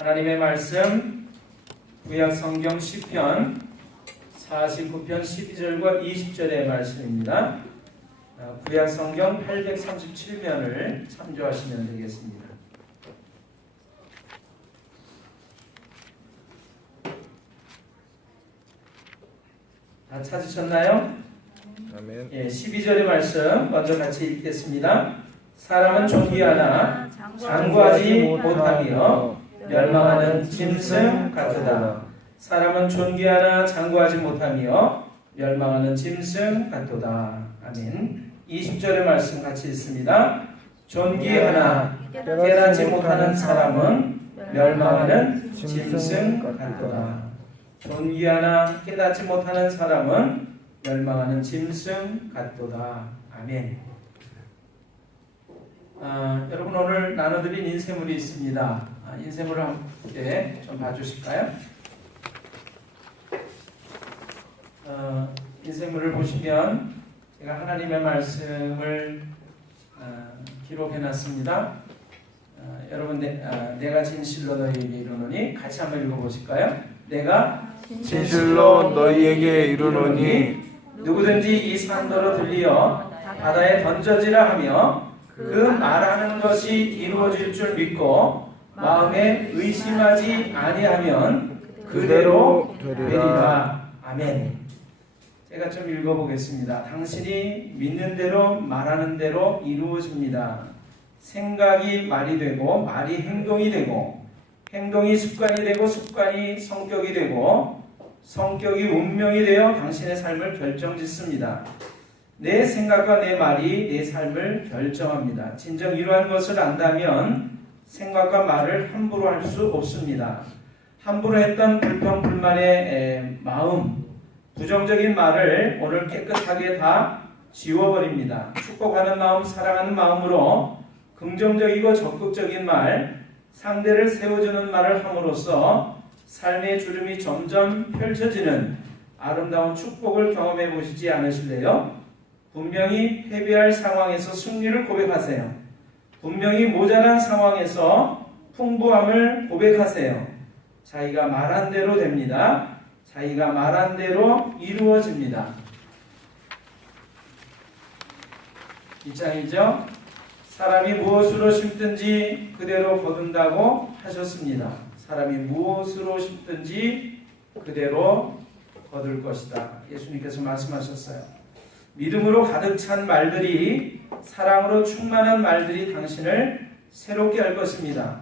하나님의 말씀 구약 성경 시편 49편 12절과 20절의 말씀입니다. 구약 성경 837면을 참조하시면 되겠습니다. 다 찾으셨나요? 아멘. 12절의 말씀 먼저 같이 읽겠습니다. 사람은 존귀하나 장구하지 못하며 멸망하는 짐승 같도다. 사람은 존귀하나 장구하지 못하며 멸망하는 짐승 같도다. 아멘. 20절의 말씀 같이 읽습니다. 존귀하나 깨닫지 못하는 사람은 멸망하는 짐승 같도다. 존귀하나 깨닫지 못하는 사람은 멸망하는 짐승 같도다. 아멘. 여러분 오늘 나눠드린 인쇄물이 있습니다. 인쇄물을 함께 좀 봐주실까요? 인쇄물을 보시면 제가 하나님의 말씀을 기록해놨습니다. 여러분 내가 진실로 너희에게 이르노니 같이 한번 읽어보실까요? 내가 진실로 너희에게 이르노니 누구든지 이 산더러 들리어 바다에 던져지라 하며 그 말하는 것이 이루어질 줄 믿고 마음에 의심하지 아니하면 그대로 되리라. 아멘. 제가 좀 읽어보겠습니다. 당신이 믿는 대로 말하는 대로 이루어집니다. 생각이 말이 되고 말이 행동이 되고 행동이 습관이 되고 습관이 성격이 되고 성격이 운명이 되어 당신의 삶을 결정짓습니다. 내 생각과 내 말이 내 삶을 결정합니다. 진정 이러한 것을 안다면 생각과 말을 함부로 할 수 없습니다. 함부로 했던 불평, 불만의 마음, 부정적인 말을 오늘 깨끗하게 다 지워버립니다. 축복하는 마음, 사랑하는 마음으로 긍정적이고 적극적인 말, 상대를 세워주는 말을 함으로써 삶의 주름이 점점 펼쳐지는 아름다운 축복을 경험해 보시지 않으실래요? 분명히 패배할 상황에서 승리를 고백하세요. 분명히 모자란 상황에서 풍부함을 고백하세요. 자기가 말한 대로 됩니다. 자기가 말한 대로 이루어집니다. 2장이죠. 사람이 무엇으로 심든지 그대로 거둔다고 하셨습니다. 사람이 무엇으로 심든지 그대로 거둘 것이다. 예수님께서 말씀하셨어요. 믿음으로 가득 찬 말들이, 사랑으로 충만한 말들이 당신을 새롭게 할 것입니다.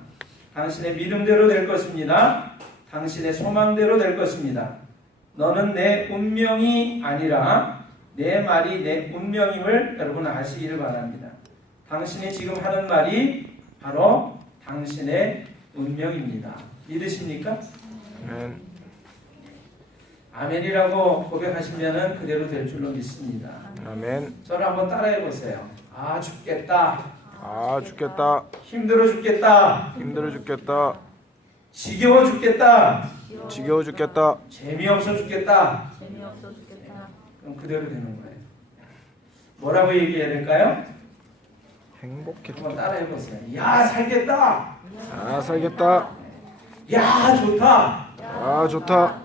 당신의 믿음대로 될 것입니다. 당신의 소망대로 될 것입니다. 너는 내 운명이 아니라 내 말이 내 운명임을 여러분 아시기를 바랍니다. 당신이 지금 하는 말이 바로 당신의 운명입니다. 믿으십니까? 아멘. 아멘이라고 고백하시면 그대로 될 줄로 믿습니다. 아멘. 저를 한번 따라해 보세요. 아 죽겠다. 아 죽겠다. 힘들어 죽겠다. 힘들어 죽겠다. 지겨워 죽겠다. 지겨워 죽겠다. 재미없어 죽겠다. 재미없어 죽겠다. 그럼 그대로 되는 거예요. 뭐라고 얘기해야 될까요? 행복해 한번 죽겠다. 따라해 보세요. 야 살겠다. 아 살겠다. 야 좋다. 아 좋다.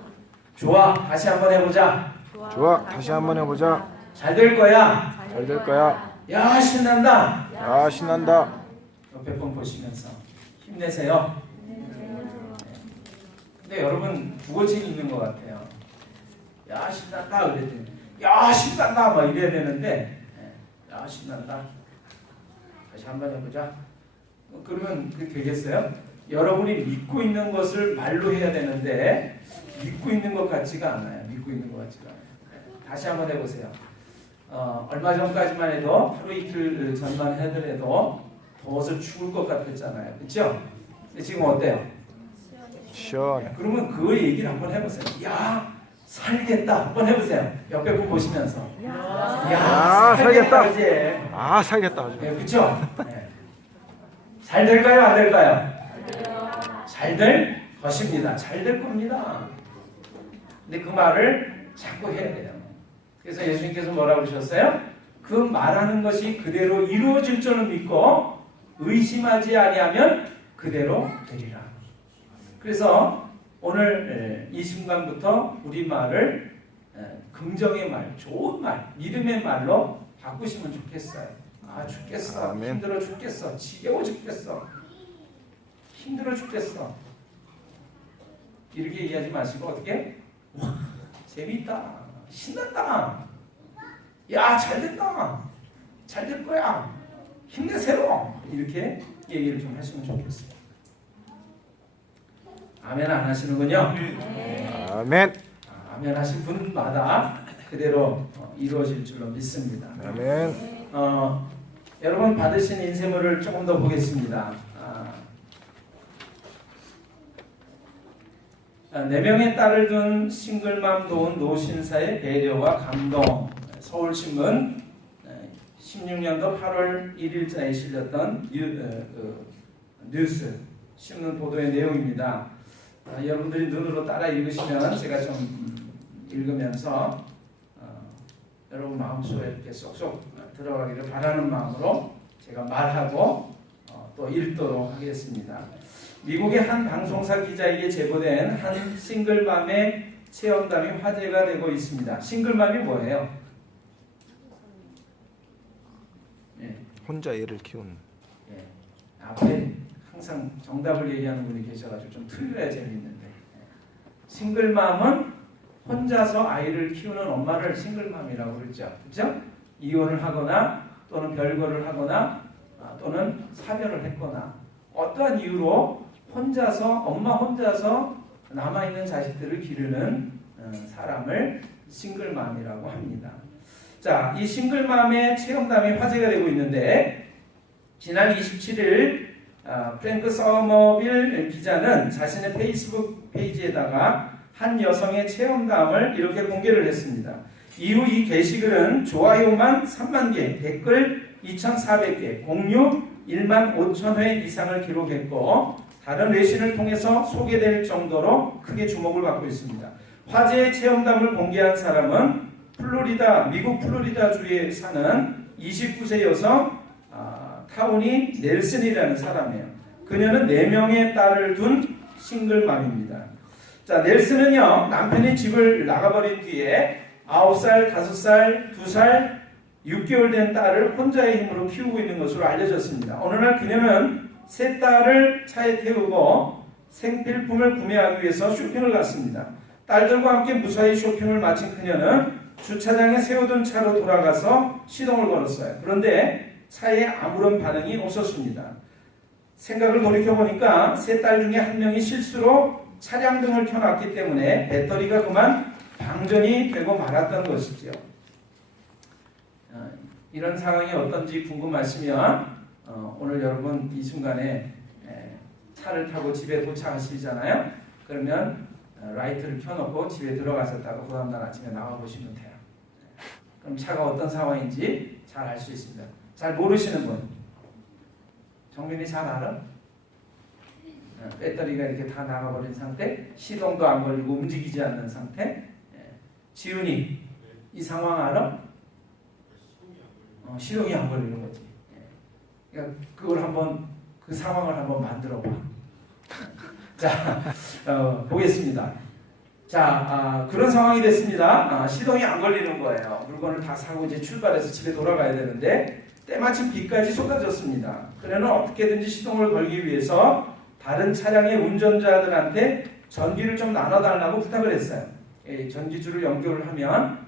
좋아. 다시 한번 해보자. 좋아. 다시 한번 해보자. 잘 될 거야. 잘 될 거야. 야 신난다. 야 신난다. 옆에 분 보시면서 힘내세요. 근데 여러분 부어지는 있는 것 같아요. 야 신난다 그랬더니 야 신난다 막 이래야 되는데 야 신난다. 다시 한번 해보자. 그러면 그게 되겠어요? 여러분이 믿고 있는 것을 말로 해야 되는데 믿고 있는 것 같지가 않아요. 믿고 있는 것 같지가 않아요. 다시 한번 해보세요. 얼마 전까지만 해도 하루 이틀 전만 하더라도 더워서 죽을 것 같았잖아요. 그렇죠? 근데 지금 어때요? 시원해. 그러면 그 얘기를 한번 해보세요. 야 살겠다 한번 해보세요. 옆에 분 보시면서 야, 살겠다. 이제 아 살겠다. 아주. 네, 그렇죠? 네. 잘 될까요? 안 될까요? 잘 될 것입니다. 잘 될 겁니다. 근데 그 말을 자꾸 해야 돼요. 그래서 예수님께서 뭐라고 그러셨어요? 그 말하는 것이 그대로 이루어질 줄은 믿고 의심하지 아니하면 그대로 되리라. 그래서 오늘 이 순간부터 우리말을 긍정의 말, 좋은 말, 믿음의 말로 바꾸시면 좋겠어요. 아 죽겠어, 아멘. 힘들어 죽겠어, 지겨워 죽겠어, 힘들어 죽겠어 이렇게 얘기하지 마시고 어떻게? 와 재밌다, 신난다, 야 잘됐다, 잘 될 거야, 힘내세요 이렇게 얘기를 좀 하시면 좋겠어요. 아멘 안 하시는군요. 아멘. 아멘 하신 분마다 그대로 이루어질 줄로 믿습니다. 아멘. 여러분 받으신 인쇄물을 조금 더 보겠습니다. 4명의 딸을 둔 싱글맘 도운 노신사의 배려와 감동. 서울신문 16년도 8월 1일자에 실렸던 뉴스 신문 보도의 내용입니다. 여러분들이 눈으로 따라 읽으시면 제가 좀 읽으면서 여러분 마음속에 이렇게 쏙쏙 들어가기를 바라는 마음으로 제가 말하고 또 읽도록 하겠습니다. 미국의 한 방송사 기자에게 제보된 한 싱글맘의 체험담이 화제가 되고 있습니다. 싱글맘이 뭐예요? 네. 혼자 애를 키우는. 네. 앞에 항상 정답을 얘기하는 분이 계셔가지고 좀 틀려야 재밌는데, 싱글맘은 혼자서 아이를 키우는 엄마를 싱글맘이라고 그러죠. 그렇죠? 이혼을 하거나 또는 별거를 하거나 또는 사별을 했거나 어떠한 이유로 엄마 혼자서 남아있는 자식들을 기르는 사람을 싱글맘이라고 합니다. 자, 이 싱글맘의 체험담이 화제가 되고 있는데 지난 27일 프랭크 서머빌 기자는 자신의 페이스북 페이지에다가 한 여성의 체험담을 이렇게 공개를 했습니다. 이후 이 게시글은 좋아요만 3만 개, 댓글 2,400개, 공유 1만 5천 회 이상을 기록했고 다른 외신을 통해서 소개될 정도로 크게 주목을 받고 있습니다. 화제의 체험담을 공개한 사람은 미국 플로리다주에 사는 29세 여성 타우니 넬슨이라는 사람이에요. 그녀는 4명의 딸을 둔 싱글맘입니다. 자, 넬슨은요, 남편이 집을 나가버린 뒤에 9살, 5살, 2살, 6개월 된 딸을 혼자의 힘으로 키우고 있는 것으로 알려졌습니다. 어느 날 그녀는 세 딸을 차에 태우고 생필품을 구매하기 위해서 쇼핑을 갔습니다. 딸들과 함께 무사히 쇼핑을 마친 그녀는 주차장에 세워둔 차로 돌아가서 시동을 걸었어요. 그런데 차에 아무런 반응이 없었습니다. 생각을 돌이켜보니까 세 딸 중에 한 명이 실수로 차량 등을 켜놨기 때문에 배터리가 그만 방전이 되고 말았던 것이죠. 이런 상황이 어떤지 궁금하시면 오늘 여러분 이 순간에 차를 타고 집에 도착하시잖아요. 그러면 라이트를 켜놓고 집에 들어가셨다가 그 다음날 아침에 나와보시면 돼요. 그럼 차가 어떤 상황인지 잘 알 수 있습니다. 잘 모르시는 분, 정민이 잘 알아? 배터리가 이렇게 다 나가버린 상태, 시동도 안 걸리고 움직이지 않는 상태. 지훈이 이 상황 알아? 시동이 안 걸리는 거지. 그러니까 그걸 한번 그 상황을 한번 만들어봐. 자, 보겠습니다. 자, 그런 상황이 됐습니다. 시동이 안 걸리는 거예요. 물건을 다 사고 이제 출발해서 집에 돌아가야 되는데 때마침 비까지 쏟아졌습니다. 그녀는 어떻게든지 시동을 걸기 위해서 다른 차량의 운전자들한테 전기를 좀 나눠달라고 부탁을 했어요. 전기줄을 연결을 하면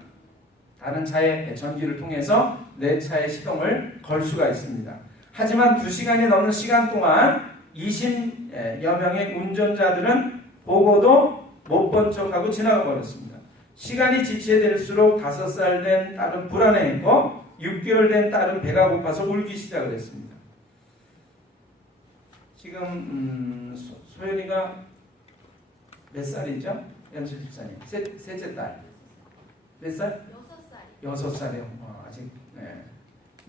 다른 차의 전기를 통해서 내 차의 시동을 걸 수가 있습니다. 하지만 2시간이 넘는 시간 동안 20여 명의 운전자들은 보고도 못 본 척하고 지나가 버렸습니다. 시간이 지체될수록 5살 된 딸은 불안해했고 6개월 된 딸은 배가 고파서 울기 시작을 했습니다. 지금 소연이가 몇 살이죠? 연수 집사님. 셋째 딸. 몇 살? 6살이요. 아직. 네.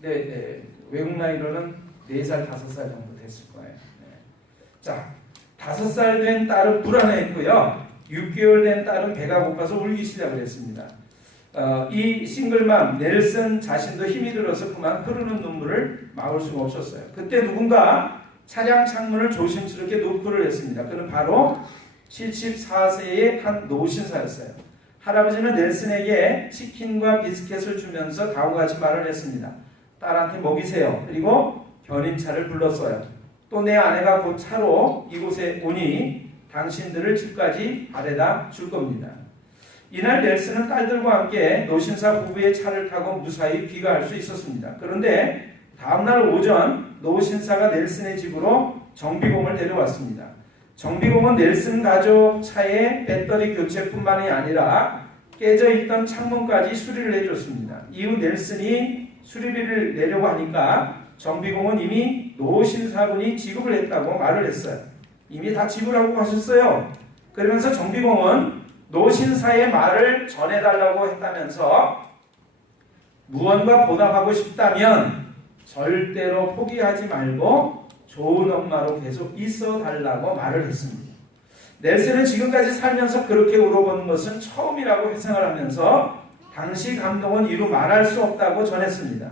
네, 외국 나이로는 4살, 5살 정도 됐을 거예요. 네. 자, 5살 된 딸은 불안해했고요. 6개월 된 딸은 배가 고파서 울기 시작을 했습니다. 이 싱글맘 넬슨 자신도 힘이 들어서 그만 흐르는 눈물을 막을 수가 없었어요. 그때 누군가 차량 창문을 조심스럽게 노크를 했습니다. 그는 바로 74세의 한 노신사였어요. 할아버지는 넬슨에게 치킨과 비스켓을 주면서 다음과 같이 말을 했습니다. 딸한테 먹이세요. 그리고 견인차를 불렀어요. 또 내 아내가 곧 차로 이곳에 오니 당신들을 집까지 바래다 줄 겁니다. 이날 넬슨은 딸들과 함께 노신사 부부의 차를 타고 무사히 귀가할 수 있었습니다. 그런데 다음날 오전 노신사가 넬슨의 집으로 정비공을 데려왔습니다. 정비공은 넬슨 가족 차의 배터리 교체뿐만이 아니라 깨져 있던 창문까지 수리를 해줬습니다. 이후 넬슨이 수리비를 내려고 하니까 정비공은 이미 노신사분이 지급을 했다고 말을 했어요. 이미 다 지불하고 가셨어요. 그러면서 정비공은 노신사의 말을 전해달라고 했다면서 무언가 보답하고 싶다면 절대로 포기하지 말고 좋은 엄마로 계속 있어 달라고 말을 했습니다. 넬슨은 지금까지 살면서 그렇게 울어본 것은 처음이라고 회상을 하면서 당시 감동은 이루 말할 수 없다고 전했습니다.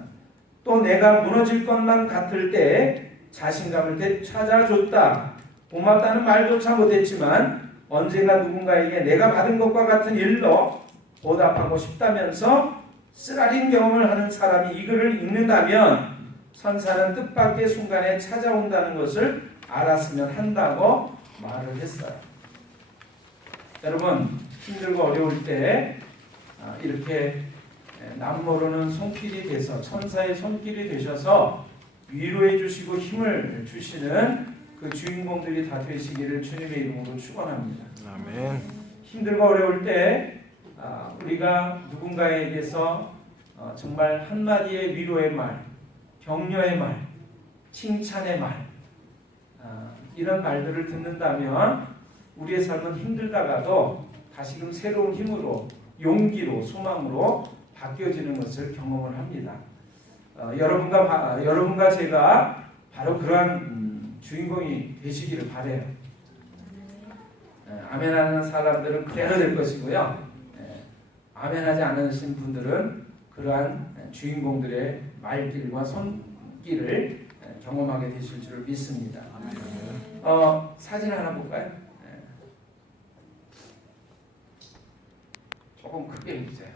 또 내가 무너질 것만 같을 때 자신감을 되찾아줬다. 고맙다는 말조차 못했지만 언젠가 누군가에게 내가 받은 것과 같은 일로 보답하고 싶다면서 쓰라린 경험을 하는 사람이 이 글을 읽는다면 천사는 뜻밖의 순간에 찾아온다는 것을 알았으면 한다고 말을 했어요. 여러분, 힘들고 어려울 때 이렇게 남모르는 손길이 돼서 천사의 손길이 되셔서 위로해 주시고 힘을 주시는 그 주인공들이 다 되시기를 주님의 이름으로 축원합니다. 아멘. 힘들고 어려울 때 우리가 누군가에게서 정말 한마디의 위로의 말, 격려의 말, 칭찬의 말, 이런 말들을 듣는다면 우리의 삶은 힘들다가도 다시금 새로운 힘으로, 용기로, 소망으로 바뀌어지는 것을 경험을 합니다. 여러분과 제가 바로 그러한 주인공이 되시기를 바라요. 아멘하는 사람들은 그대로 될 것이고요. 아멘하지 않으신 분들은 그러한 주인공들의 말길과 손길을 경험하게 되실 줄 믿습니다. 사진 하나 볼까요? 조금 크게 해주세요.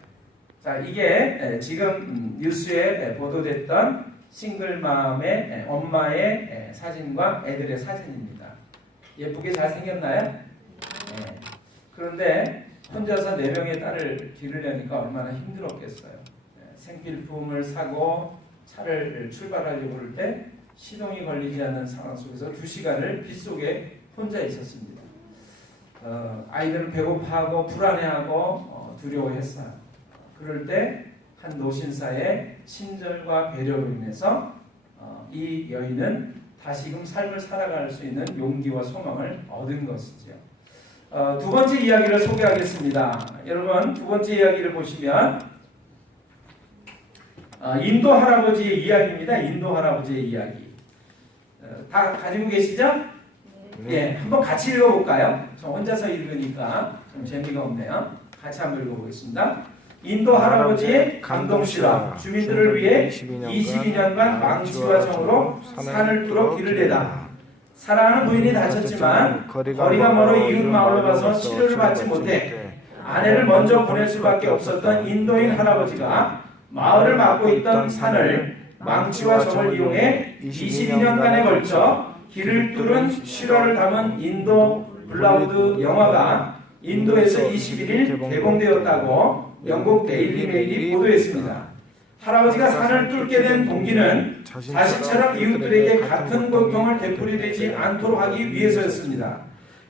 자, 이게 지금 뉴스에 보도됐던 싱글맘의 엄마의 사진과 애들의 사진입니다. 예쁘게 잘 생겼나요? 그런데 혼자서 4명의 딸을 기르려니까 얼마나 힘들었겠어요. 생필품을 사고 차를 출발하려고 할 때 시동이 걸리지 않는 상황 속에서 2시간을 빗속에 혼자 있었습니다. 아이들은 배고파하고 불안해하고 두려워했어요. 그럴 때 한 노신사의 친절과 배려로 인해서 이 여인은 다시금 삶을 살아갈 수 있는 용기와 소망을 얻은 것이죠. 두 번째 이야기를 소개하겠습니다. 여러분, 두 번째 이야기를 보시면 인도 할아버지의 이야기입니다. 인도 할아버지의 이야기. 다 가지고 계시죠? 예, 한번 같이 읽어볼까요? 저 혼자서 읽으니까 좀 재미가 없네요. 같이 한번 읽어보겠습니다. 인도 할아버지의 감동 실화. 주민들을 위해 22년간 망치와 정으로 산을 뚫어 길을 내다. 사랑하는 부인이 다쳤지만 거리가 멀어 이웃 마을로 가서 치료를 받지 못해 아내를 먼저 보낼 수밖에 없었던 인도인 할아버지가 마을을 막고 있던 산을 망치와 정을 이용해 22년간에 걸쳐 길을 뚫은 실화를 담은 인도 블라우드 영화가 인도에서 21일 개봉되었다고 영국 데일리 메일이 보도했습니다. 할아버지가 산을 뚫게 된 동기는 자신처럼 이웃들에게 같은 고통을 되풀이되지 않도록 하기 위해서였습니다.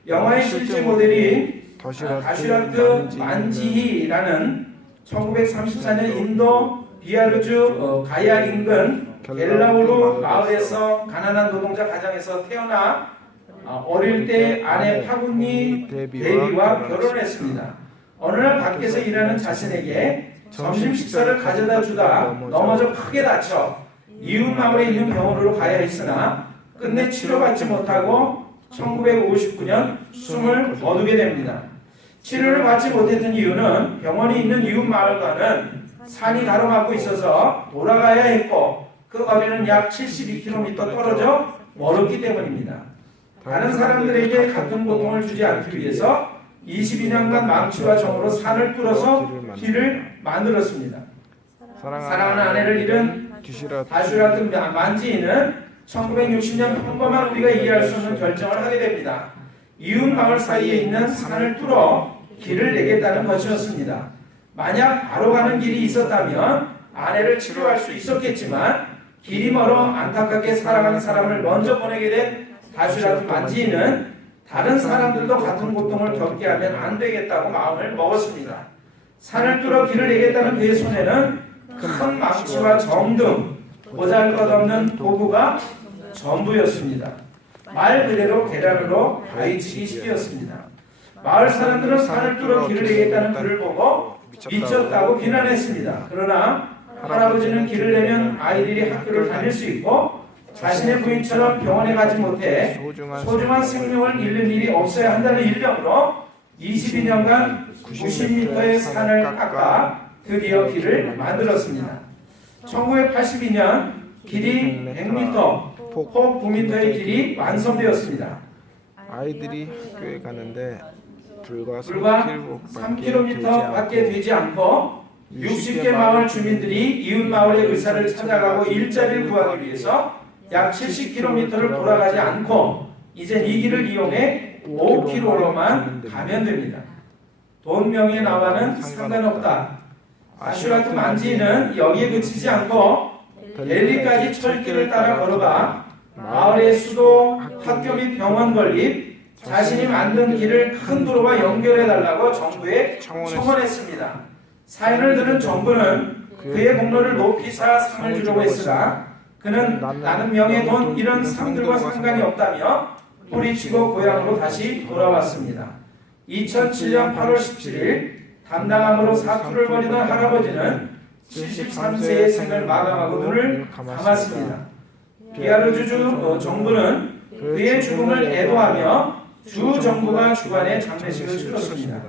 영화의 실제 모델인 다슈라트 만지히라는 1934년 인도 비하르주 가야 인근 겔라우루 마을에서 가난한 노동자 가정에서 태어나 어릴 때 아내 파군니 데비와 결혼했습니다. 어느 날 밖에서 일하는 자신에게 점심 식사를 가져다 주다 넘어져 크게 다쳐 이웃 마을에 있는 병원으로 가야 했으나 끝내 치료받지 못하고 1959년 숨을 거두게 됩니다. 치료를 받지 못했던 이유는 병원이 있는 이웃 마을과는 산이 가로막고 있어서 돌아가야 했고 그 거리는 약 72km 떨어져 멀었기 때문입니다. 다른 사람들에게 같은 고통을 주지 않기 위해서 22년간 망치와 정으로 산을 뚫어서 길을 만들었습니다. 사랑하는 아내를 잃은 다슈라트 만지인은 1960년 평범한 우리가 이해할 수 없는 결정을 하게 됩니다. 이웃 마을 사이에 있는 산을 뚫어 길을 내겠다는 것이었습니다. 만약 바로 가는 길이 있었다면 아내를 치료할 수 있었겠지만 길이 멀어 안타깝게 사랑하는 사람을 먼저 보내게 된 다슈라트 만지인은 다른 사람들도 같은 고통을 겪게 하면 안 되겠다고 마음을 먹었습니다. 산을 뚫어 길을 내겠다는 그의 손에는 큰 망치와 정 등 보잘것없는 도구가 전부였습니다. 말 그대로 계란으로 가위치기 식이었습니다. 마을 사람들은 산을 뚫어 길을 내겠다는 그를 보고 미쳤다고 비난했습니다. 그러나 할아버지는 길을 내면 아이들이 학교를 다닐 수 있고 자신의 부인처럼 병원에 가지 못해 소중한 생명을 잃는 일이 없어야 한다는 일념으로 22년간 90m의 산을 깎아 드디어 길을 만들었습니다. 1982년 길이 100m, 폭 9m의 길이 완성되었습니다. 아이들이 학교에 가는데 불과 3km밖에 되지 않고 60개 마을 주민들이 이웃 마을의 의사를 찾아가고 일자리를 구하기 위해서 약 70km를 돌아가지 않고 이젠 이 길을 이용해 5km로만 가면 됩니다. 돈 명예 나와는 상관없다. 다슈라트 만지인은 여기에 그치지 않고 델리까지 철길을 따라 걸어가 마을의 수도, 학교 및 병원 건립, 자신이 만든 길을 큰 도로와 연결해달라고 정부에 청원했습니다. 사연을 들은 정부는 그의 공로를 높이 쌓아 상을 주려고 했으나 그는 나는 명예, 돈 이런 상들과 상관이 없다며 뿌리치고 고향으로 다시 돌아왔습니다. 2007년 8월 17일 담담함으로 사투를 벌이던 할아버지는 73세의 생을 마감하고 눈을 감았습니다. 비아르주주 정부는 그의 죽음을 애도하며 주 정부가 주관의 장례식을 치렀습니다.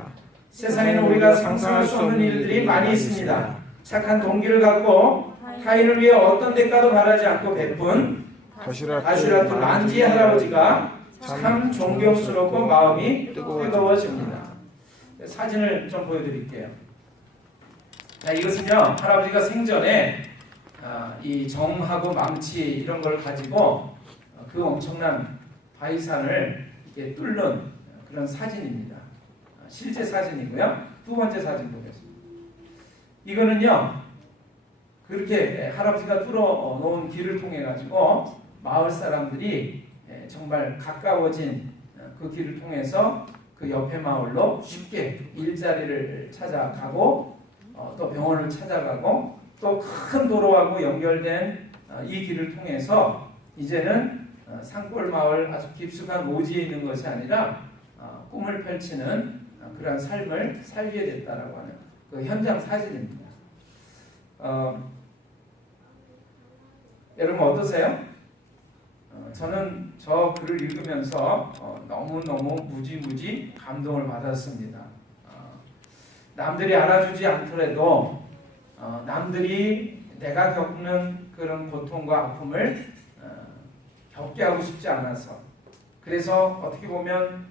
세상에는 우리가 상상할 수 없는 일들이 많이 있습니다. 착한 동기를 갖고 타인을 위해 어떤 대가도 바라지 않고 베푼 다슈라트 만지 할아버지가 참 존경스럽고 마음이 뜨거워집니다. 사진을 좀 보여드릴게요. 자, 이것은요 할아버지가 생전에 이 정하고 망치 이런 걸 가지고 그 엄청난 바위산을 이렇게 뚫는 그런 사진입니다. 실제 사진이고요. 두 번째 사진 보겠습니다. 이거는요 그렇게 할아버지가 뚫어 놓은 길을 통해 가지고 마을 사람들이 정말 가까워진 그 길을 통해서 그 옆에 마을로 쉽게 일자리를 찾아가고 또 병원을 찾아가고 또 큰 도로하고 연결된 이 길을 통해서 이제는 산골 마을 아주 깊숙한 오지에 있는 것이 아니라 꿈을 펼치는 그러한 삶을 살게 됐다라고 하는 그 현장 사진입니다. 여러분 어떠세요? 저는 저 글을 읽으면서 너무너무 무지무지 감동을 받았습니다. 남들이 알아주지 않더라도 남들이 내가 겪는 그런 고통과 아픔을 겪게 하고 싶지 않아서 그래서 어떻게 보면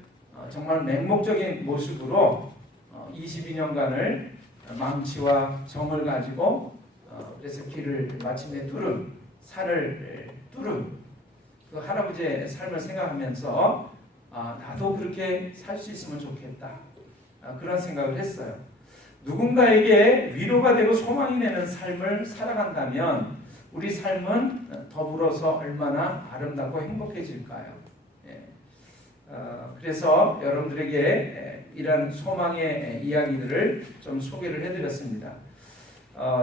정말 맹목적인 모습으로 22년간을 망치와 정을 가지고 그래서 길을 마침내 뚫은 산을 뚫은 그 할아버지의 삶을 생각하면서 나도 그렇게 살 수 있으면 좋겠다 그런 생각을 했어요. 누군가에게 위로가 되고 소망이 되는 삶을 살아간다면 우리 삶은 더불어서 얼마나 아름답고 행복해질까요? 그래서 여러분들에게 이런 소망의 이야기들을 좀 소개를 해드렸습니다.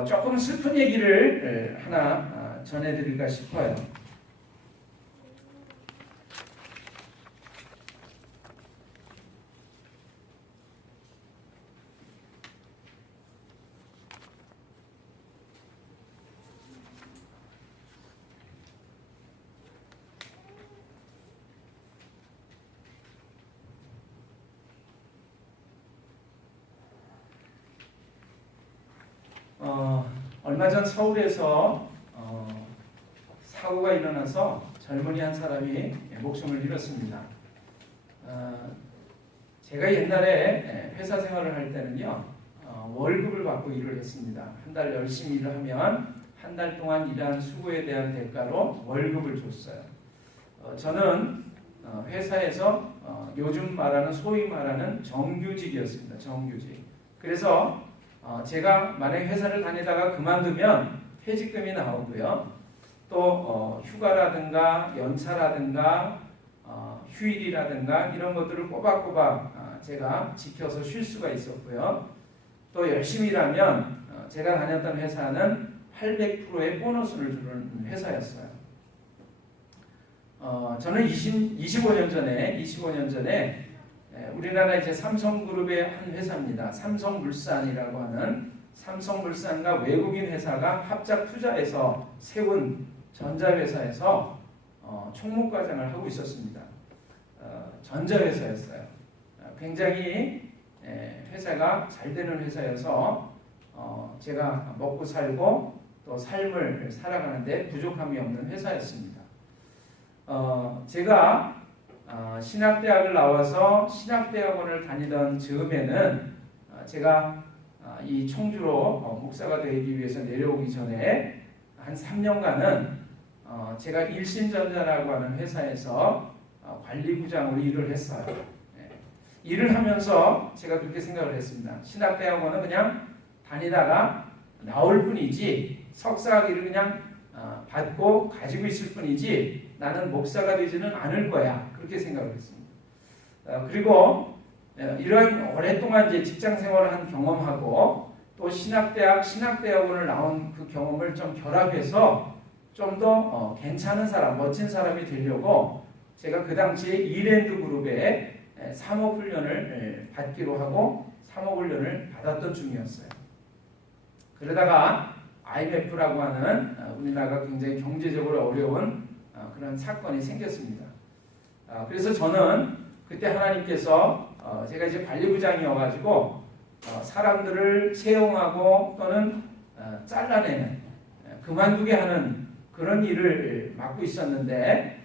조금 슬픈 얘기를 하나 전해드릴까 싶어요. 얼마 전 서울에서 사고가 일어나서 젊은이 한 사람이 목숨을 잃었습니다. 제가 옛날에 회사 생활을 할 때는요, 월급을 받고 일을 했습니다. 한 달 열심히 일을 하면 한 달 동안 일한 수고에 대한 대가로 월급을 줬어요. 저는 회사에서 요즘 말하는 소위 말하는 정규직이었습니다. 정규직. 그래서 제가 만약에 회사를 다니다가 그만두면 퇴직금이 나오고요. 또 휴가라든가 연차라든가 휴일이라든가 이런 것들을 꼬박꼬박 제가 지켜서 쉴 수가 있었고요. 또 열심히 일하면 제가 다녔던 회사는 800%의 보너스를 주는 회사였어요. 저는 25년 전에 우리나라 이제 삼성그룹의 한 회사입니다. 삼성물산이라고 하는 삼성물산과 외국인 회사가 합작 투자해서 세운 전자회사에서 총무과장을 하고 있었습니다. 전자회사였어요. 굉장히 회사가 잘 되는 회사여서 제가 먹고 살고 또 삶을 살아가는데 부족함이 없는 회사였습니다. 제가 신학대학을 나와서 신학대학원을 다니던 즈음에는 제가 이 청주로 목사가 되기 위해서 내려오기 전에 한 3년간은 제가 일신전자라고 하는 회사에서 관리부장으로 일을 했어요. 일을 하면서 제가 그렇게 생각을 했습니다. 신학대학원은 그냥 다니다가 나올 뿐이지 석사학위를 그냥 받고 가지고 있을 뿐이지 나는 목사가 되지는 않을 거야. 그렇게 생각을 했습니다. 그리고 이런 오랫동안 이제 직장 생활을 한 경험하고 또 신학대학원을 나온 그 경험을 좀 결합해서 좀 더 괜찮은 사람, 멋진 사람이 되려고 제가 그 당시에 이랜드 그룹에 사목훈련을 받기로 하고 사목훈련을 받았던 중이었어요. 그러다가 IMF라고 하는 우리나라가 굉장히 경제적으로 어려운 그런 사건이 생겼습니다. 그래서 저는 그때 하나님께서 제가 이제 관리부장이어가지고 사람들을 채용하고 또는 잘라내는 그만두게 하는 그런 일을 맡고 있었는데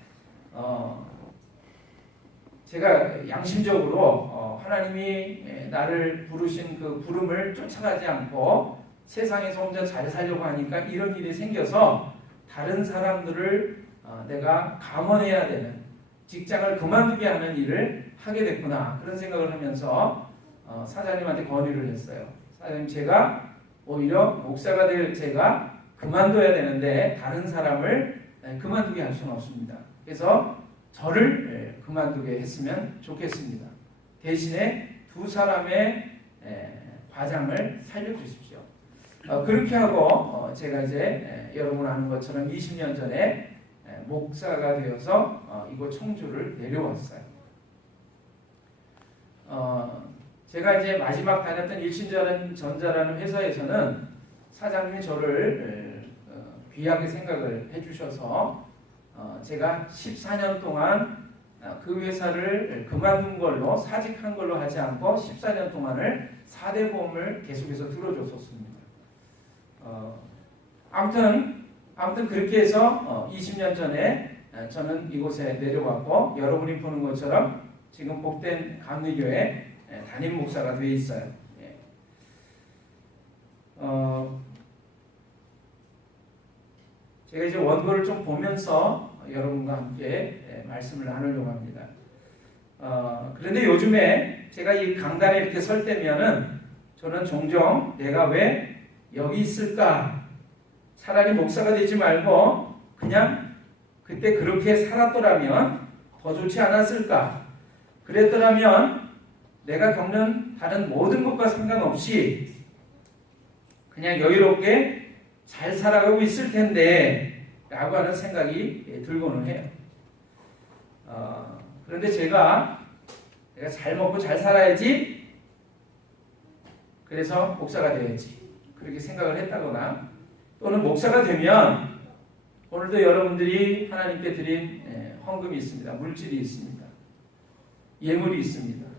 제가 양심적으로 하나님이 나를 부르신 그 부름을 쫓아가지 않고 세상에서 혼자 잘 살려고 하니까 이런 일이 생겨서 다른 사람들을 내가 감원해야 되는 직장을 그만두게 하는 일을 하게 됐구나 그런 생각을 하면서 사장님한테 건의를 했어요. 사장님, 제가 오히려 목사가 될 제가 그만둬야 되는데 다른 사람을 그만두게 할 수는 없습니다. 그래서 저를 그만두게 했으면 좋겠습니다. 대신에 두 사람의 과장을 살려주십시오. 그렇게 하고 제가 이제 여러분 아는 것처럼 20년 전에 목사가 되어서 이곳 청주를 내려왔어요. 제가 이제 마지막 다녔던 일신전자라는 회사에서는 사장님이 저를 귀하게 생각을 해주셔서 제가 14년 동안 그 회사를 그만둔 걸로 사직한 걸로 하지 않고 14년 동안을 4대 보험을 계속해서 들어줬었습니다. 아무튼 그렇게 해서 20년 전에 저는 이곳에 내려왔고 여러분이 보는 것처럼 지금 복된 감리교회 담임 목사가 되어 있어요. 제가 이제 원고를 좀 보면서 여러분과 함께 말씀을 나누려고 합니다. 그런데 요즘에 제가 이 강단에 이렇게 설 때면은 저는 종종 내가 왜 여기 있을까? 차라리 목사가 되지 말고 그냥 그때 그렇게 살았더라면 더 좋지 않았을까? 그랬더라면 내가 겪는 다른 모든 것과 상관없이 그냥 여유롭게 잘 살아가고 있을 텐데 라고 하는 생각이 들고는 해요. 그런데 내가 잘 먹고 잘 살아야지 그래서 목사가 돼야지 그렇게 생각을 했다거나 또는 목사가 되면 오늘도 여러분들이 하나님께 드린 헌금이 있습니다. 물질이 있습니다. 예물이 있습니다.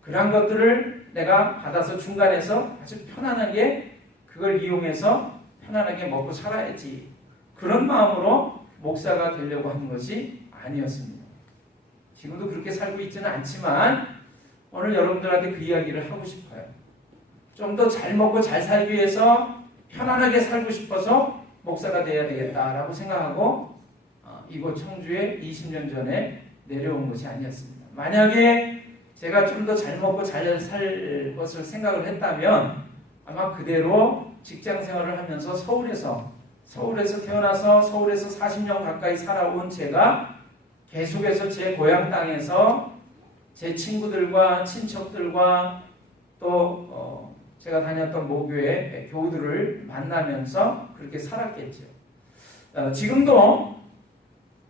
그런 것들을 내가 받아서 중간에서 아주 편안하게 그걸 이용해서 편안하게 먹고 살아야지. 그런 마음으로 목사가 되려고 하는 것이 아니었습니다. 지금도 그렇게 살고 있지는 않지만 오늘 여러분들한테 그 이야기를 하고 싶어요. 좀 더 잘 먹고 잘 살기 위해서 편안하게 살고 싶어서 목사가 돼야 되겠다라고 생각하고 이곳 청주에 20년 전에 내려온 것이 아니었습니다. 만약에 제가 좀 더 잘 먹고 잘 살 것을 생각을 했다면 아마 그대로 직장 생활을 하면서 서울에서 태어나서 서울에서 40년 가까이 살아온 제가 계속해서 제 고향 땅에서 제 친구들과 친척들과 또 제가 다녔던 모교의 교우들을 만나면서 그렇게 살았겠죠. 지금도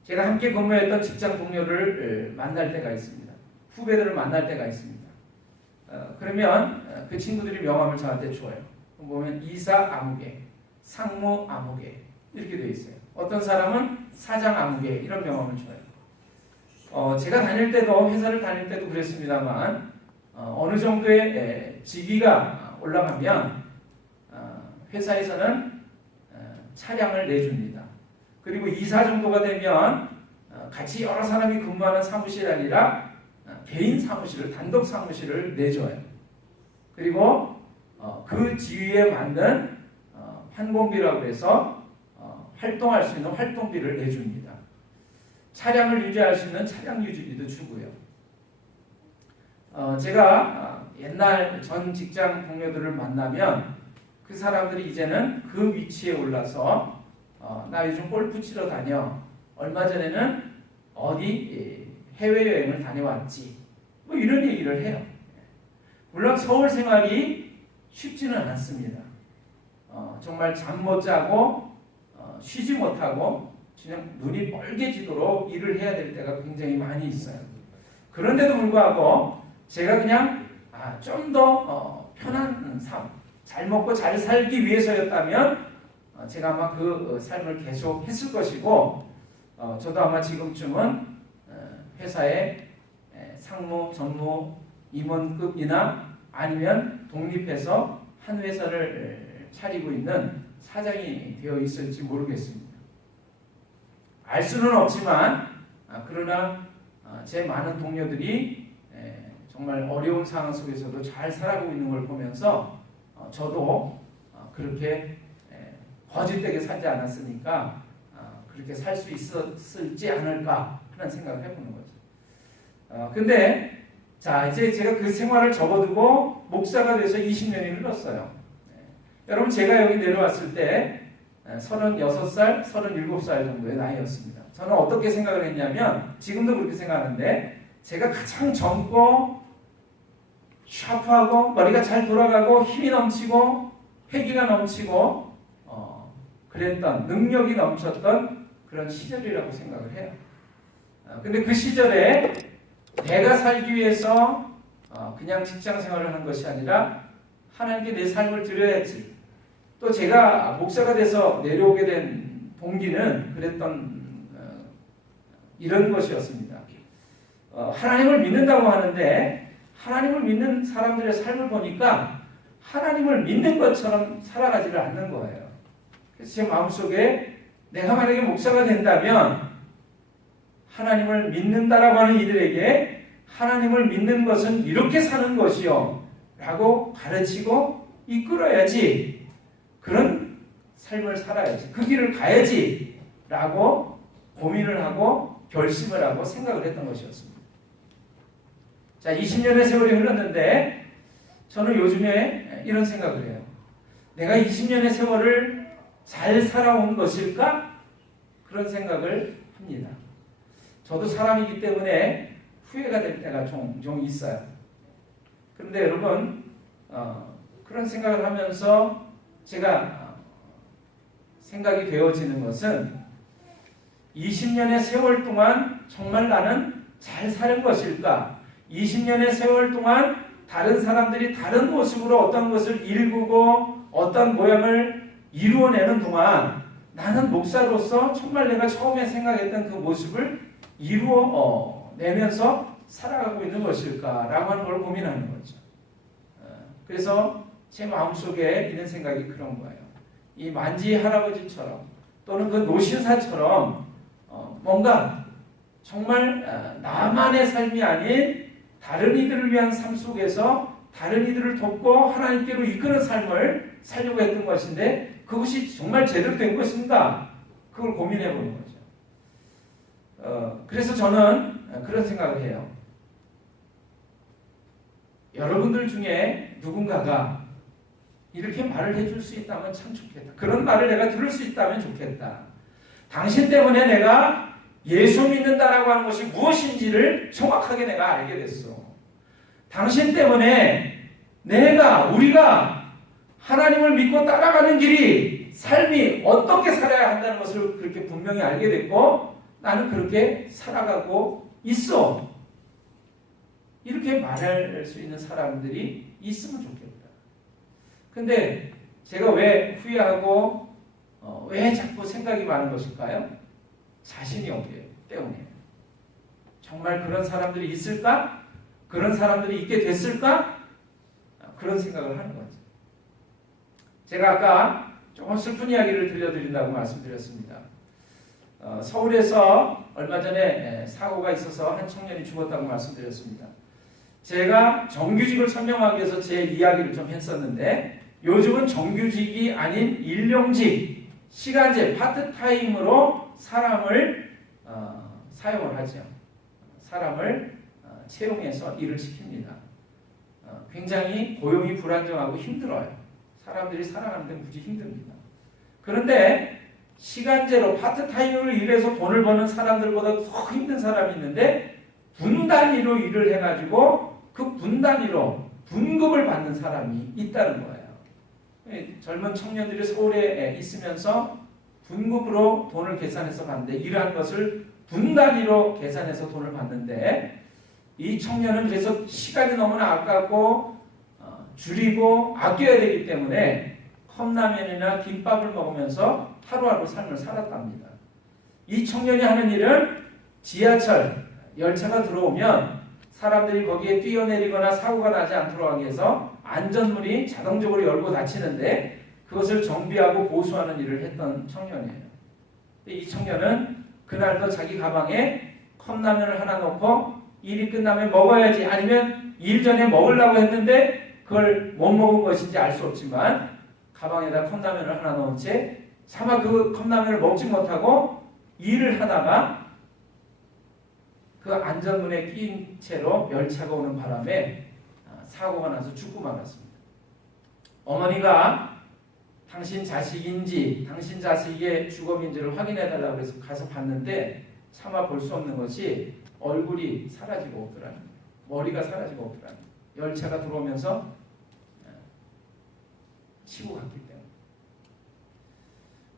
제가 함께 근무했던 직장 동료를 만날 때가 있습니다. 후배들을 만날 때가 있습니다. 그러면 그 친구들이 명함을 저한테 줘요. 보면 이사 아무개, 상무 아무개 이렇게 되어 있어요. 어떤 사람은 사장 아무개 이런 명함을 줘요. 제가 다닐 때도 회사를 다닐 때도 그랬습니다만 어느 정도의 직위가 올라가면 회사에서는 차량을 내줍니다. 그리고 이사 정도가 되면 같이 여러 사람이 근무하는 사무실이 아니라 개인 사무실을 단독 사무실을 내줘요. 그리고 그 지위에 맞는 환공비라고 해서 활동할 수 있는 활동비를 내줍니다. 차량을 유지할 수 있는 차량 유지비도 주고요. 제가 옛날 전 직장 동료들을 만나면 그 사람들이 이제는 그 위치에 올라서 나 요즘 골프 치러 다녀. 얼마 전에는 어디 해외여행을 다녀왔지. 뭐 이런 얘기를 해요. 물론 서울 생활이 쉽지는 않습니다. 정말 잠 못 자고 쉬지 못하고 그냥 눈이 빨개지도록 일을 해야 될 때가 굉장히 많이 있어요. 그런데도 불구하고 제가 그냥 좀 더 편한 삶, 잘 먹고 잘 살기 위해서였다면 제가 아마 그 삶을 계속 했을 것이고 저도 아마 지금쯤은 회사의 상무, 전무, 임원급이나 아니면 독립해서 한 회사를 차리고 있는 사장이 되어 있을지 모르겠습니다. 알 수는 없지만 그러나 제 많은 동료들이 정말 어려운 상황 속에서도 잘 살아가고 있는 걸 보면서 저도 그렇게 거짓되게 살지 않았으니까 그렇게 살 수 있었을지 않을까 하는 생각을 해보는 거죠. 근데 자 이제 제가 그 생활을 접어두고 목사가 돼서 20년이 흘렀어요. 여러분 제가 여기 내려왔을 때 36살, 37살 정도의 나이였습니다. 저는 어떻게 생각을 했냐면 지금도 그렇게 생각하는데 제가 가장 젊고 샤프하고 머리가 잘 돌아가고 힘이 넘치고 패기가 넘치고 그랬던 능력이 넘쳤던 그런 시절이라고 생각을 해요. 근데 그 시절에 내가 살기 위해서 그냥 직장 생활을 하는 것이 아니라 하나님께 내 삶을 드려야지. 또 제가 목사가 돼서 내려오게 된 동기는 그랬던 이런 것이었습니다. 하나님을 믿는다고 하는데 하나님을 믿는 사람들의 삶을 보니까 하나님을 믿는 것처럼 살아가지를 않는 거예요. 그래서 제 마음속에 내가 만약에 목사가 된다면 하나님을 믿는다라고 하는 이들에게 하나님을 믿는 것은 이렇게 사는 것이요 라고 가르치고 이끌어야지. 그런 삶을 살아야지. 그 길을 가야지 라고 고민을 하고 결심을 하고 생각을 했던 것이었습니다. 자, 20년의 세월이 흘렀는데 저는 요즘에 이런 생각을 해요. 내가 20년의 세월을 잘 살아온 것일까? 그런 생각을 합니다. 저도 사람이기 때문에 후회가 될 때가 종종 있어요. 그런데 여러분 그런 생각을 하면서 제가 생각이 되어지는 것은 20년의 세월 동안 정말 나는 잘 사는 것일까? 20년의 세월 동안 다른 사람들이 다른 모습으로 어떤 것을 일구고 어떤 모양을 이루어내는 동안 나는 목사로서 정말 내가 처음에 생각했던 그 모습을 이루어내면서 살아가고 있는 것일까라고 하는 걸 고민하는 거죠. 그래서 제 마음속에 있는 생각이 그런 거예요. 이 만지 할아버지처럼 또는 그 노신사처럼 뭔가 정말 나만의 삶이 아닌 다른 이들을 위한 삶 속에서 다른 이들을 돕고 하나님께로 이끄는 삶을 살려고 했던 것인데 그것이 정말 제대로 된 것인가? 그걸 고민해 보는 거죠. 그래서 저는 그런 생각을 해요. 여러분들 중에 누군가가 이렇게 말을 해줄 수 있다면 참 좋겠다. 그런 말을 내가 들을 수 있다면 좋겠다. 당신 때문에 내가 예수 믿는다라고 하는 것이 무엇인지를 정확하게 내가 알게 됐어. 당신 때문에 우리가 하나님을 믿고 따라가는 길이 삶이 어떻게 살아야 한다는 것을 그렇게 분명히 알게 됐고 나는 그렇게 살아가고 있어. 이렇게 말할 수 있는 사람들이 있으면 좋겠다. 근데 제가 왜 후회하고 왜 자꾸 생각이 많은 것일까요? 자신이 없기 때문에. 정말 그런 사람들이 있을까? 그런 사람들이 있게 됐을까? 그런 생각을 하는 거죠. 제가 아까 조금 슬픈 이야기를 들려드린다고 말씀드렸습니다. 서울에서 얼마 전에 사고가 있어서 한 청년이 죽었다고 말씀드렸습니다. 제가 정규직을 설명하기 위해서 제 이야기를 좀 했었는데 요즘은 정규직이 아닌 일용직, 시간제, 파트타임으로 사람을 사용을 하죠. 사람을 채용해서 일을 시킵니다. 굉장히 고용이 불안정하고 힘들어요. 사람들이 살아가는 데 무지 힘듭니다. 그런데 시간제로 파트타임으로 일해서 돈을 버는 사람들보다 더 힘든 사람이 있는데 분 단위로 일을 해가지고 그 분 단위로 분급을 받는 사람이 있다는 거예요. 젊은 청년들이 서울에 있으면서 분급으로 돈을 계산해서 받는데 일한 것을 분 단위로 계산해서 돈을 받는데 이 청년은 그래서 시간이 너무나 아깝고 줄이고 아껴야 되기 때문에 컵라면이나 김밥을 먹으면서 하루하루 삶을 살았답니다. 이 청년이 하는 일은 지하철, 열차가 들어오면 사람들이 거기에 뛰어내리거나 사고가 나지 않도록 하기 위해서 안전문이 자동적으로 열고 닫히는데 그것을 정비하고 보수하는 일을 했던 청년이에요. 이 청년은 그날도 자기 가방에 컵라면을 하나 넣고 일이 끝나면 먹어야지 아니면 일 전에 먹으려고 했는데 그걸 못 먹은 것인지 알 수 없지만 가방에다 컵라면을 하나 넣은 채 차마 그 컵라면을 먹지 못하고 일을 하다가 그 안전문에 끼인 채로 열차가 오는 바람에 사고가 나서 죽고 말았습니다. 어머니가 당신 자식인지 당신 자식의 주검인지를 확인해달라고 해서 가서 봤는데 차마 볼 수 없는 것이 얼굴이 사라지고 없더라는 거예요. 머리가 사라지고 없더라는 거예요. 열차가 들어오면서 치고 갔기 때문에.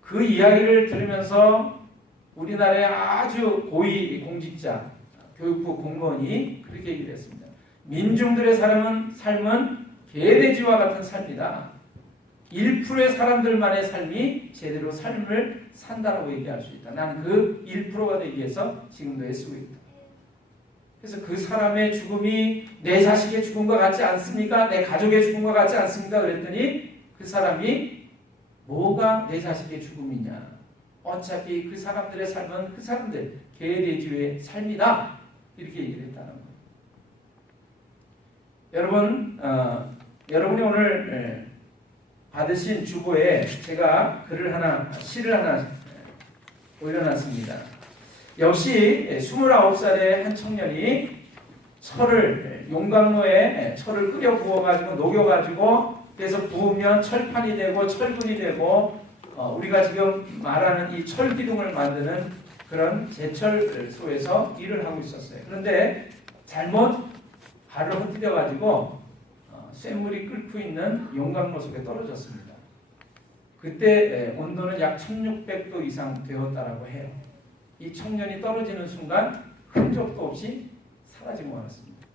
그 이야기를 들으면서 우리나라의 아주 고위 공직자 교육부 공무원이 그렇게 얘기를 했습니다. 민중들의 삶은 개돼지와 같은 삶이다. 1%의 사람들만의 삶이 제대로 삶을 산다라고 얘기할 수 있다. 나는 그 1%가 되기 위해서 지금도 애쓰고 있다. 그래서 그 사람의 죽음이 내 자식의 죽음과 같지 않습니까? 내 가족의 죽음과 같지 않습니까? 그랬더니 그 사람이 뭐가 내 자식의 죽음이냐? 어차피 그 사람들의 삶은 그 사람들 개돼지의 삶이다. 이렇게 얘기를 했다는 거예요. 여러분, 여러분이 오늘 받으신 주보에 제가 시를 하나 올려놨습니다. 역시 29살의 한 청년이 용광로에 철을 끓여 부어가지고 녹여가지고 그래서 부으면 철판이 되고 철근이 되고 우리가 지금 말하는 이 철기둥을 만드는 그런 제철소에서 일을 하고 있었어요. 그런데 잘못 발을 헛디뎌가지고 쇳물이 끓고 있는 용광로 속에 떨어졌습니다. 그때 온도는 약 1600도 이상 되었다라고 해요. 이 청년이 떨어지는 순간 흔적도 없이 사라지고 말았습니다.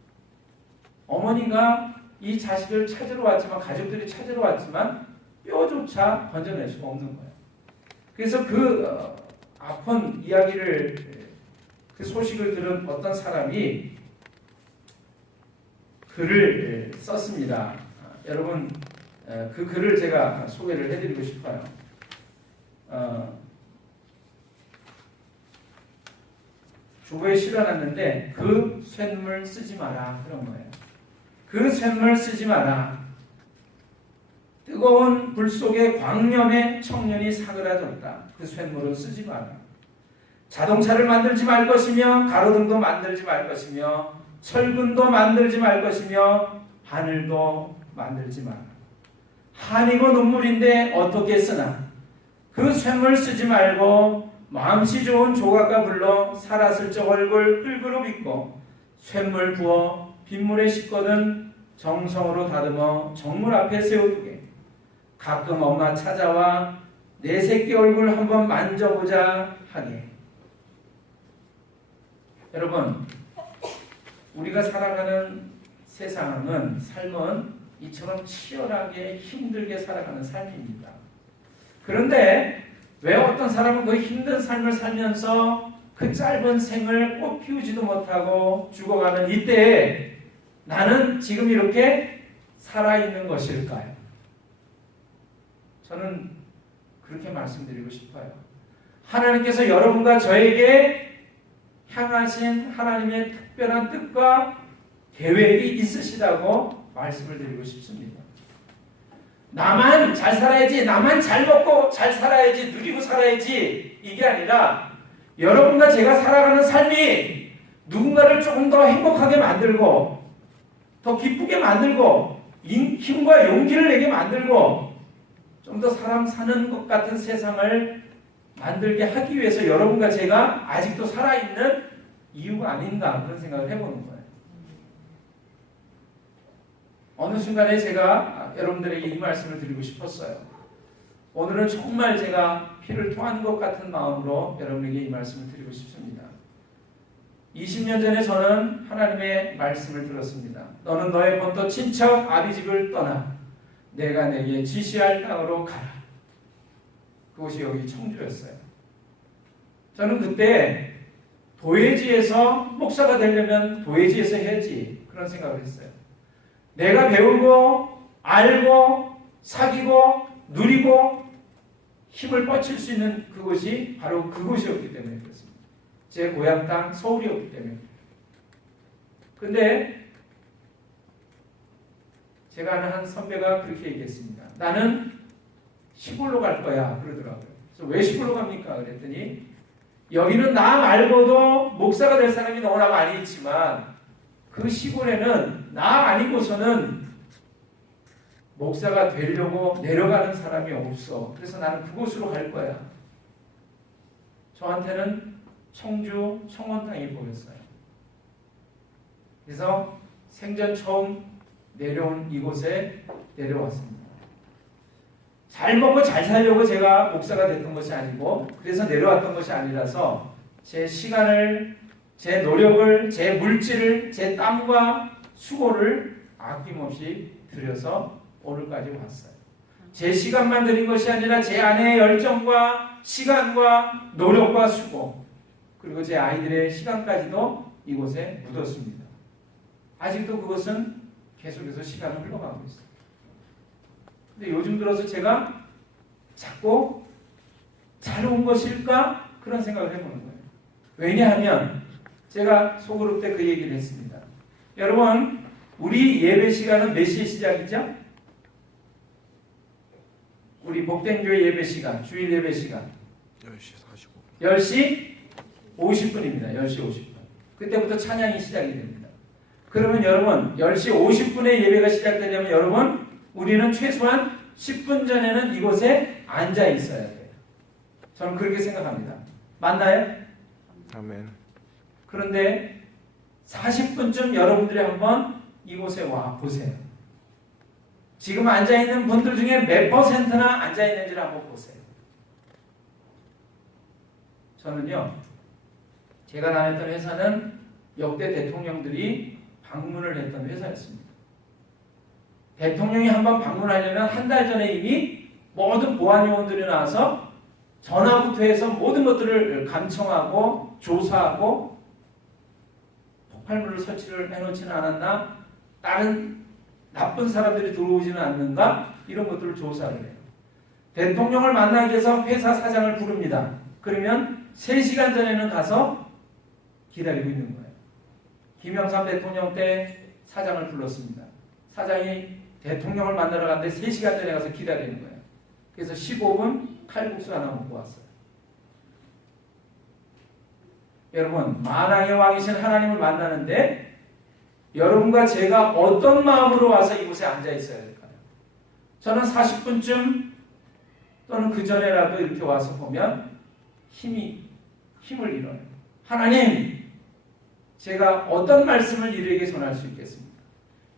어머니가 이 자식을 찾으러 왔지만 가족들이 찾으러 왔지만 뼈조차 건져낼 수가 없는 거예요. 그래서 그 아픈 이야기를 그 소식을 들은 어떤 사람이 글을 썼습니다. 여러분 그 글을 제가 소개를 해드리고 싶어요. 주보에 실어놨는데 그 쇳물 쓰지 마라 그런 거예요. 그 쇳물 쓰지 마라. 뜨거운 불 속에 광염의 청년이 사그라졌다. 그 쇳물은 쓰지 마라. 자동차를 만들지 말 것이며 가로등도 만들지 말 것이며 철근도 만들지 말 것이며 바늘도 만들지 마라. 한이고 눈물인데 어떻게 쓰나. 그 쇳물 쓰지 말고 마음씨 좋은 조각가 불러 살았을 적 얼굴 흙으로 빚고 쇳물 부어 빗물에 씻거든 정성으로 다듬어 정물 앞에 세워두게. 가끔 엄마 찾아와 내 새끼 얼굴 한번 만져보자 하게. 여러분, 우리가 살아가는 세상은 삶은 이처럼 치열하게 힘들게 살아가는 삶입니다. 그런데 왜 어떤 사람은 그 힘든 삶을 살면서 그 짧은 생을 꽃 피우지도 못하고 죽어가는 이때에 나는 지금 이렇게 살아있는 것일까요? 저는 그렇게 말씀드리고 싶어요. 하나님께서 여러분과 저에게 향하신 하나님의 특별한 뜻과 계획이 있으시다고 말씀을 드리고 싶습니다. 나만 잘 살아야지, 나만 잘 먹고 잘 살아야지, 누리고 살아야지, 이게 아니라 여러분과 제가 살아가는 삶이 누군가를 조금 더 행복하게 만들고 더 기쁘게 만들고 힘과 용기를 내게 만들고 좀 더 사람 사는 것 같은 세상을 만들게 하기 위해서 여러분과 제가 아직도 살아있는 이유가 아닌가 그런 생각을 해보는 거예요. 어느 순간에 제가 여러분들에게 이 말씀을 드리고 싶었어요. 오늘은 정말 제가 피를 토하는 것 같은 마음으로 여러분에게 이 말씀을 드리고 싶습니다. 20년 전에 저는 하나님의 말씀을 들었습니다. 너는 너의 본토 친척 아비집을 떠나 내가 내게 지시할 땅으로 가라. 그곳이 여기 청주였어요. 저는 그때 도회지에서 목사가 되려면 도회지에서 해야지 그런 생각을 했어요. 내가 배우고 알고 사귀고 누리고 힘을 뻗칠 수 있는 그곳이 바로 그곳이었기 때문에 그렇습니다. 제 고향 땅 서울이었기 때문에. 근데 제가 아는 한 선배가 그렇게 얘기했습니다. 나는 시골로 갈 거야 그러더라고요. 그래서 왜 시골로 갑니까? 그랬더니 여기는 나 말고도 목사가 될 사람이 너무나 많이 있지만 그 시골에는 나 아니고서는 목사가 되려고 내려가는 사람이 없어. 그래서 나는 그곳으로 갈 거야. 저한테는 청주 청원 땅이 보였어요. 그래서 생전 처음 내려온 이곳에 내려왔습니다. 잘 먹고 잘 살려고 제가 목사가 됐던 것이 아니고 그래서 내려왔던 것이 아니라서 제 시간을, 제 노력을, 제 물질을, 제 땀과 수고를 아낌없이 들여서 오늘까지 왔어요. 제 시간만 드린 것이 아니라 제 아내의 열정과 시간과 노력과 수고 그리고 제 아이들의 시간까지도 이곳에 묻었습니다. 아직도 그것은 계속해서 시간을 흘러가고 있어요. 근데 요즘 들어서 제가 자꾸 잘 온 것일까? 그런 생각을 해보는 거예요. 왜냐하면 제가 소그룹 때 그 얘기를 했습니다. 여러분, 우리 예배 시간은 몇 시에 시작이죠? 우리 복된교회 예배 시간, 주일 예배 시간 10시 45분 10시 50분입니다. 10시 50분. 그때부터 찬양이 시작이 됩니다. 그러면 여러분 10시 50분에 예배가 시작되려면 여러분 우리는 최소한 10분 전에는 이곳에 앉아 있어야 돼요. 저는 그렇게 생각합니다. 맞나요? 아멘. 그런데 40분쯤 여러분들이 한번 이곳에 와 보세요. 지금 앉아있는 분들 중에 몇 퍼센트나 앉아있는지를 한번 보세요. 저는요, 제가 다녔던 회사는 역대 대통령들이 방문을 했던 회사였습니다. 대통령이 한번 방문하려면 한 달 전에 이미 모든 보안요원들이 나와서 전화부터 해서 모든 것들을 감청하고 조사하고 폭발물을 설치를 해놓지는 않았나? 다른 나쁜 사람들이 들어오지는 않는가? 이런 것들을 조사를 해요. 대통령을 만나기 위해서 회사 사장을 부릅니다. 그러면 3시간 전에는 가서 기다리고 있는 거예요. 김영삼 대통령 때 사장을 불렀습니다. 사장이 대통령을 만나러 갔는데 3시간 전에 가서 기다리는 거예요. 그래서 15분 칼국수 하나 먹고 왔어요. 여러분, 만왕의 왕이신 하나님을 만나는데 여러분과 제가 어떤 마음으로 와서 이곳에 앉아 있어야 될까요? 저는 40분쯤 또는 그 전에라도 이렇게 와서 보면 힘을 잃어요. 하나님, 제가 어떤 말씀을 이들에게 전할 수 있겠습니까?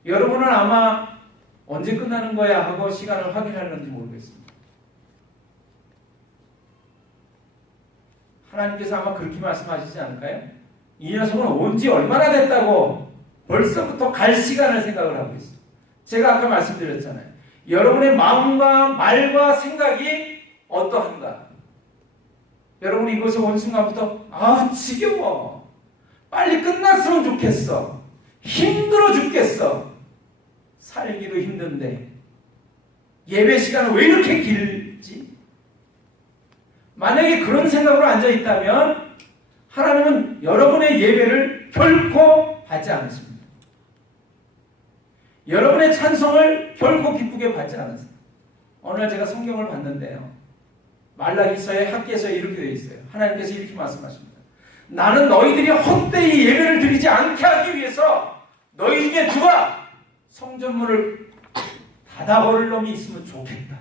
여러분은 아마 언제 끝나는 거야 하고 시간을 확인하는지 모르겠습니다. 하나님께서 아마 그렇게 말씀하시지 않을까요? 이 녀석은 온 지 얼마나 됐다고 벌써부터 갈 시간을 생각을 하고 있어요. 제가 아까 말씀드렸잖아요. 여러분의 마음과 말과 생각이 어떠한가? 여러분 이곳에 온 순간부터 지겨워. 빨리 끝났으면 좋겠어. 힘들어 죽겠어. 살기도 힘든데 예배 시간은 왜 이렇게 길지? 만약에 그런 생각으로 앉아있다면 하나님은 여러분의 예배를 결코 받지 않으십니다. 여러분의 찬송을 결코 기쁘게 받지 않으세요. 어느 날 제가 성경을 봤는데요. 말라기서의 학개서에 이렇게 되어 있어요. 하나님께서 이렇게 말씀하십니다. 나는 너희들이 헛되이 예배를 드리지 않게 하기 위해서 너희 중에 누가 성전문을 닫아버릴 놈이 있으면 좋겠다.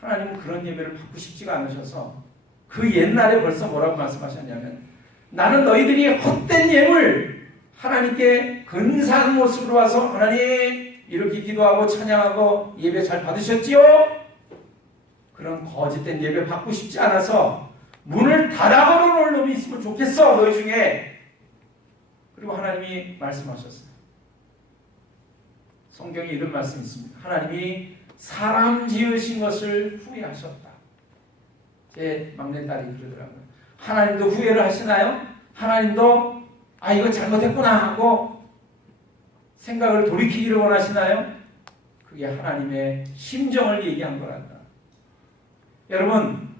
하나님은 그런 예배를 받고 싶지가 않으셔서 그 옛날에 벌써 뭐라고 말씀하셨냐면 나는 너희들이 헛된 예물 하나님께 근사한 모습으로 와서 하나님 이렇게 기도하고 찬양하고 예배 잘 받으셨지요? 그런 거짓된 예배 받고 싶지 않아서 문을 닫아버려 놓을 놈이 있으면 좋겠어 너희 중에. 그리고 하나님이 말씀하셨어요. 성경에 이런 말씀이 있습니다. 하나님이 사람 지으신 것을 후회하셨다. 제 막내딸이 그러더라고요. 하나님도 후회를 하시나요? 하나님도 이거 잘못했구나 하고 생각을 돌이키기를 원하시나요? 그게 하나님의 심정을 얘기한 거란다. 여러분,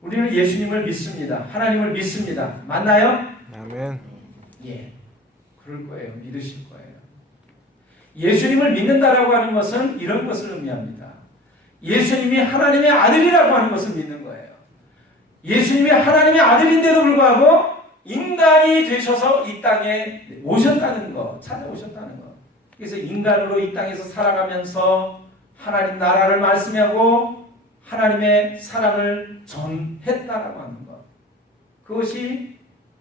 우리는 예수님을 믿습니다. 하나님을 믿습니다. 맞나요? 아멘. 예, 그럴 거예요. 믿으실 거예요. 예수님을 믿는다라고 하는 것은 이런 것을 의미합니다. 예수님이 하나님의 아들이라고 하는 것을 믿는 거예요. 예수님이 하나님의 아들인데도 불구하고 인간이 되셔서 이 땅에 오셨다는 거, 찾아오셨다는 거. 그래서 인간으로 이 땅에서 살아가면서 하나님 나라를 말씀하고 하나님의 사랑을 전했다라고 하는 것. 그것이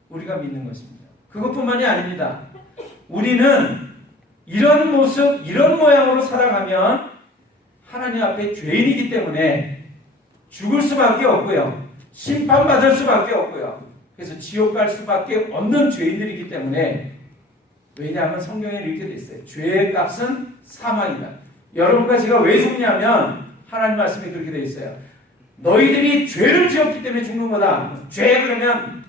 우리가 믿는 것입니다. 그것뿐만이 아닙니다. 우리는 이런 모습, 이런 모양으로 살아가면 하나님 앞에 죄인이기 때문에 죽을 수밖에 없고요. 심판받을 수밖에 없고요. 그래서 지옥 갈 수밖에 없는 죄인들이기 때문에 왜냐하면 성경에 이렇게 돼 있어요. 죄의 값은 사망이다. 여러분과 제가 왜 죽냐면 하나님 말씀이 그렇게 돼 있어요. 너희들이 죄를 지었기 때문에 죽는 거다. 죄 그러면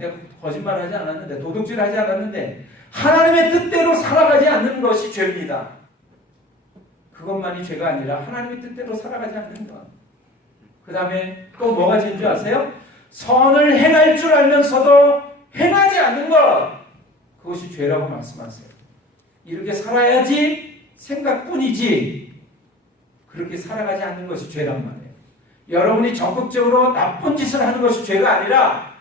내가 거짓말하지 않았는데 도둑질하지 않았는데 하나님의 뜻대로 살아가지 않는 것이 죄입니다. 그것만이 죄가 아니라 하나님의 뜻대로 살아가지 않는 것. 그 다음에 또 뭐가 죄인 줄 아세요? 선을 행할 줄 알면서도 행하지 않는 것. 그것이 죄라고 말씀하세요. 이렇게 살아야지 생각뿐이지 그렇게 살아가지 않는 것이 죄란 말이에요. 여러분이 적극적으로 나쁜 짓을 하는 것이 죄가 아니라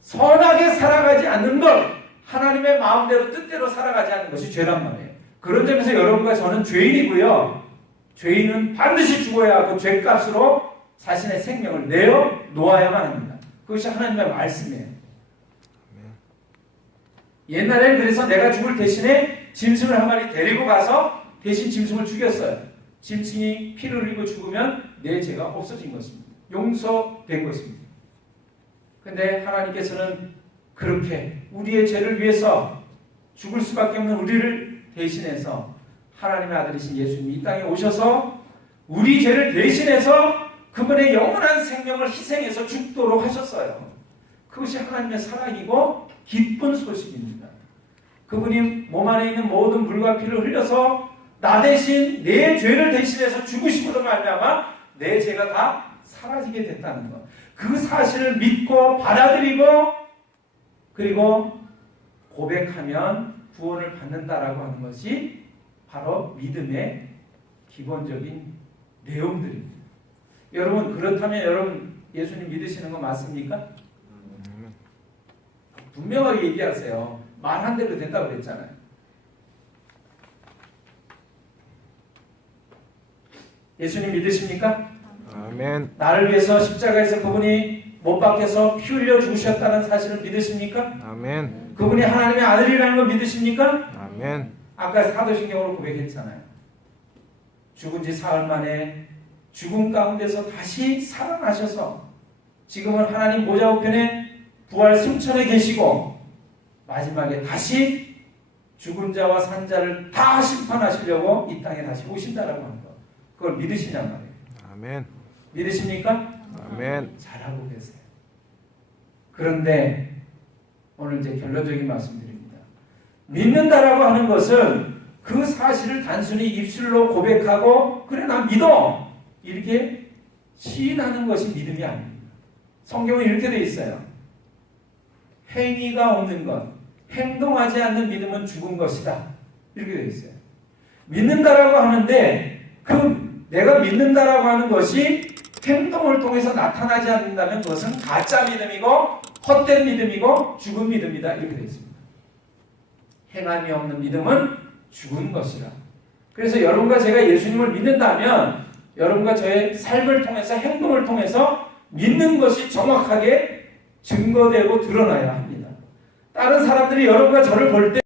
선하게 살아가지 않는 것, 하나님의 마음대로 뜻대로 살아가지 않는 것이 죄란 말이에요. 그런 점에서 여러분과 저는 죄인이고요. 죄인은 반드시 죽어야 하고 죄값으로 자신의 생명을 내어 놓아야만 합니다. 그것이 하나님의 말씀이에요. 옛날에는 그래서 내가 죽을 대신에 짐승을 한 마리 데리고 가서 대신 짐승을 죽였어요. 짐승이 피를 흘리고 죽으면 내 죄가 없어진 것입니다. 용서된 것입니다. 그런데 하나님께서는 그렇게 우리의 죄를 위해서 죽을 수밖에 없는 우리를 대신해서 하나님의 아들이신 예수님이 이 땅에 오셔서 우리 죄를 대신해서 그분의 영원한 생명을 희생해서 죽도록 하셨어요. 그것이 하나님의 사랑이고 기쁜 소식입니다. 그분이 몸 안에 있는 모든 물과 피를 흘려서 나 대신 내 죄를 대신해서 죽으심으로 말미암아 내 죄가 다 사라지게 됐다는 것. 그 사실을 믿고 받아들이고 그리고 고백하면 구원을 받는다라고 하는 것이 바로 믿음의 기본적인 내용들입니다. 여러분 그렇다면 여러분 예수님 믿으시는 거 맞습니까? 분명하게 얘기하세요. 말한 대로 된다고 그랬잖아요. 예수님 믿으십니까? 아멘. 나를 위해서 십자가에서 그분이 못 박혀서 피 흘려 죽으셨다는 사실을 믿으십니까? 아멘. 그분이 하나님의 아들이라는 걸 믿으십니까? 아멘. 아까 사도신경으로 고백했잖아요. 죽은 지 사흘 만에 죽음 가운데서 다시 살아나셔서 지금은 하나님 보좌 우편에 부활 승천에 계시고 마지막에 다시 죽은 자와 산 자를 다 심판하시려고 이 땅에 다시 오신다라고 하는 거. 그걸 믿으시냔 말이에요. 아멘. 믿으십니까? 아멘. 잘하고 계세요. 그런데 오늘 이제 결론적인 말씀드립니다. 믿는다라고 하는 것은 그 사실을 단순히 입술로 고백하고 그래 나 믿어 이렇게 시인하는 것이 믿음이 아닙니다. 성경은 이렇게 되어 있어요. 행위가 없는 것, 행동하지 않는 믿음은 죽은 것이다. 이렇게 되어 있어요. 믿는다라고 하는데 그 내가 믿는다라고 하는 것이 행동을 통해서 나타나지 않는다면 그것은 가짜 믿음이고 헛된 믿음이고 죽은 믿음이다. 이렇게 되어 있습니다. 행함이 없는 믿음은 죽은 것이라. 그래서 여러분과 제가 예수님을 믿는다면 여러분과 저의 삶을 통해서 행동을 통해서 믿는 것이 정확하게 증거되고 드러나야 합니다. 다른 사람들이 여러분과 저를 볼 때